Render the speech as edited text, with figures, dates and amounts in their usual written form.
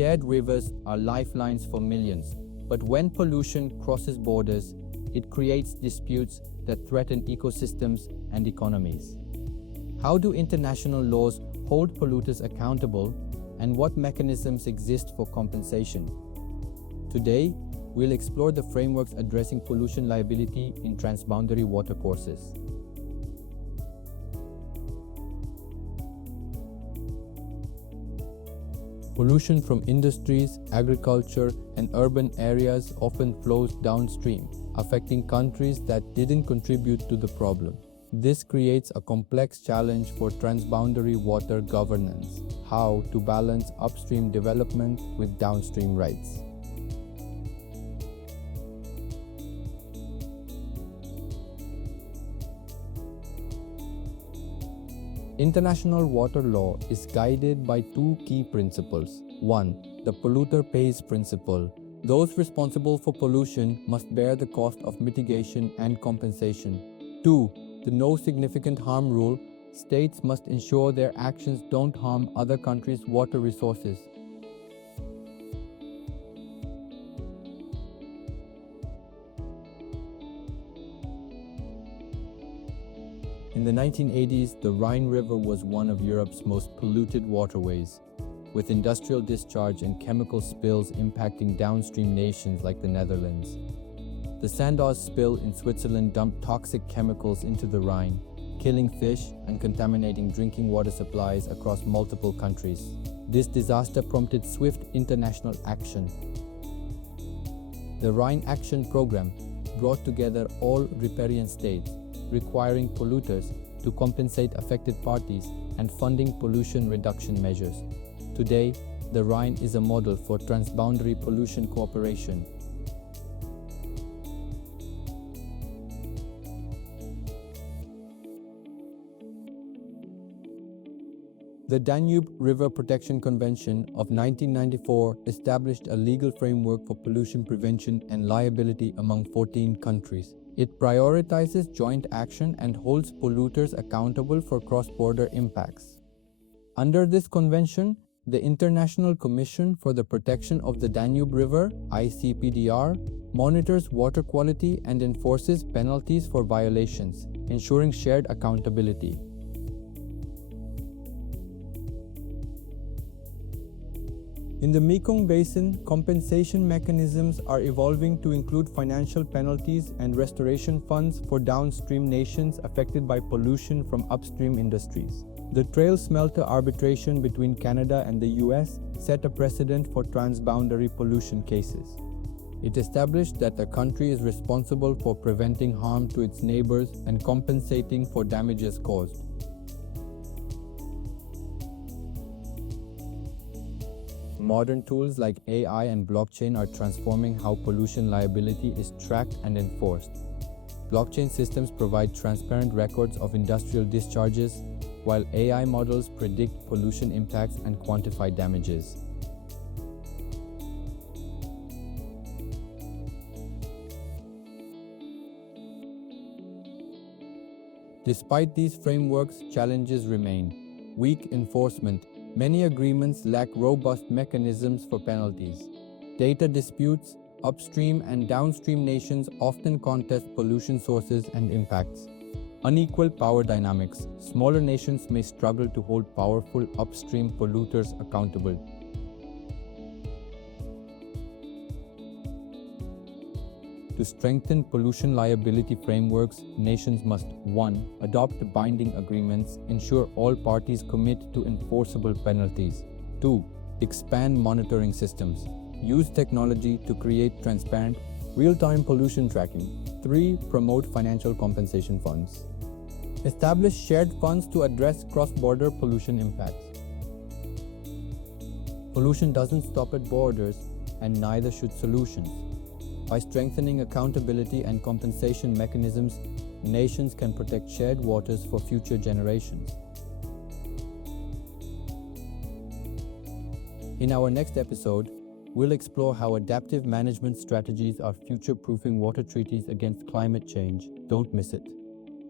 Shared rivers are lifelines for millions, but when pollution crosses borders, it creates disputes that threaten ecosystems and economies. How do international laws hold polluters accountable, and what mechanisms exist for compensation? Today, we'll explore the frameworks addressing pollution liability in transboundary watercourses. Pollution from industries, agriculture, and urban areas often flows downstream, affecting countries that didn't contribute to the problem. This creates a complex challenge for transboundary water governance: how to balance upstream development with downstream rights. International water law is guided by two key principles. 1. The polluter pays principle. Those responsible for pollution must bear the cost of mitigation and compensation. 2. The no significant harm rule. States must ensure their actions don't harm other countries' water resources. In the 1980s, the Rhine River was one of Europe's most polluted waterways, with industrial discharge and chemical spills impacting downstream nations like the Netherlands. The Sandoz spill in Switzerland dumped toxic chemicals into the Rhine, killing fish and contaminating drinking water supplies across multiple countries. This disaster prompted swift international action. The Rhine Action Program brought together all riparian states, requiring polluters to compensate affected parties and funding pollution reduction measures. Today, the Rhine is a model for transboundary pollution cooperation. The Danube River Protection Convention of 1994 established a legal framework for pollution prevention and liability among 14 countries. It prioritizes joint action and holds polluters accountable for cross-border impacts. Under this convention, the International Commission for the Protection of the Danube River (ICPDR) monitors water quality and enforces penalties for violations, ensuring shared accountability. In the Mekong Basin, compensation mechanisms are evolving to include financial penalties and restoration funds for downstream nations affected by pollution from upstream industries. The Trail Smelter arbitration between Canada and the US set a precedent for transboundary pollution cases. It established that a country is responsible for preventing harm to its neighbors and compensating for damages caused. Modern tools like AI and blockchain are transforming how pollution liability is tracked and enforced. Blockchain systems provide transparent records of industrial discharges, while AI models predict pollution impacts and quantify damages. Despite these frameworks, challenges remain. Weak enforcement. Many agreements lack robust mechanisms for penalties. Data disputes. Upstream and downstream nations often contest pollution sources and impacts. Unequal power dynamics. Smaller nations may struggle to hold powerful upstream polluters accountable. To strengthen pollution liability frameworks, nations must 1. Adopt binding agreements, ensure all parties commit to enforceable penalties. 2. Expand monitoring systems. Use technology to create transparent, real-time pollution tracking. 3. Promote financial compensation funds. Establish shared funds to address cross-border pollution impacts. Pollution doesn't stop at borders, and neither should solutions. By strengthening accountability and compensation mechanisms, nations can protect shared waters for future generations. In our next episode, we'll explore how adaptive management strategies are future-proofing water treaties against climate change. Don't miss it.